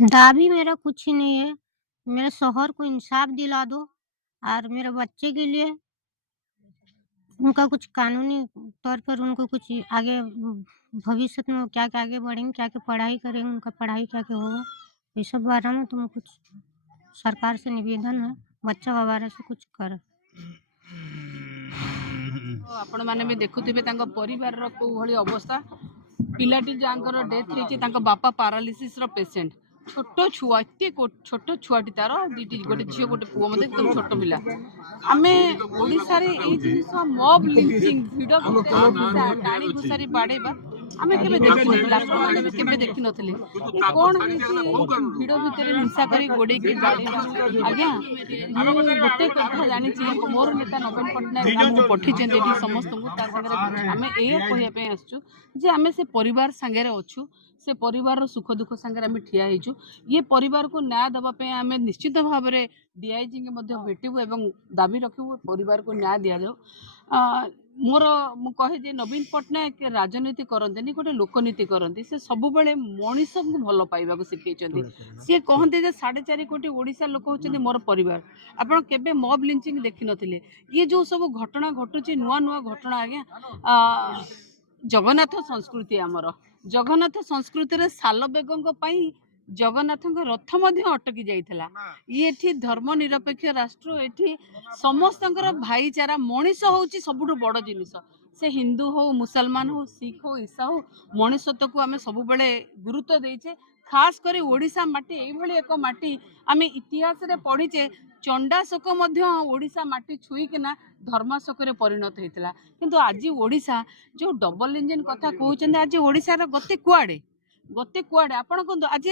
दाबी मेरा कुछ ही नहीं है। मेरे शौहर को इंसाफ दिला दो और मेरे बच्चे के लिए उनका कुछ कानूनी तौर पर उनको कुछ आगे भविष्य में क्या-क्या आगे बढ़ेंगे, क्या-क्या पढ़ाई करेंगे, उनका पढ़ाई क्या-क्या होगा, ये सब बारे में तुम कुछ सरकार से निवेदन है, बच्चा के बारे से कुछ कर। आपण माने भी देखुथिबे तांको परिवार रो को भली अवस्था पिलाटी जांकर डेथ होइछि तांको बापा पैरालिसिस रो पेशेंट छोट छुआ एते छोट छुआटी तार दीटी गोटे झियो गोटे पुओ मते एकदम छोट पिला आमे ओडिसा रे ए जिनिस मॉब लिंचिंग भिडो टाणी घुसारी बाडेबा आमे केबे देखि नथिला आपण माने भी केबे देखि नथिले ए कोन होइछि भिडो भितरे हिंसा करी गोडे की बाडी आज्ञा मु गोटे कथा जानि छि मोर नेता नवीन पटनायक हमको पठी चेंदे कि समस्त को ता संगे आमे ए कहिया पे आछू जे आमे से परिवार संगे रे अछु से परिवार सुख दुख संगे आम ठिया होइछु ये परिवार को न्याय देवा आम निश्चित भाव में डीआईजी के भेटू एवं दाबी रखू परिवार को न्याय दि जाऊ मोर मु कहे जे नवीन पटनायक राजनीति करते गोटे लोकनीति करती से सब बेले मनीष को भल पाइबा शिखई सी कहते 4.5 कोटी ओडिशा लोक होती मोर परिवार आपड़ केबे मॉब लिंचिंग देखि नथिले ये जो सब घटना घटुची नुआ नुआ घटना आज्ञा जगन्नाथ संस्कृति आमर जगन्नाथ संस्कृति साल बेगों जगन्नाथ रथ अटकी जाइथिला ये धर्म निरपेक्ष राष्ट्र ये समस्त भाईचारा मनीष होउची सबुठु बड़ जिनिस से हिंदू हो मुसलमान हो सिख हो ईसा हो मनुष्यत्व को आम सब बेले गुरुत्व देचे खास करी ओडिशा माटी एभली एक माटी आम इतिहास रे पढ़ीचे चंडाशोक ओडिशा माटी छुईकिना धर्माशोक परिणत होता किंतु आज ओडिशा जो डबल इंजिन कथा कहते आज ओडिशार गति कुआड़े आप आज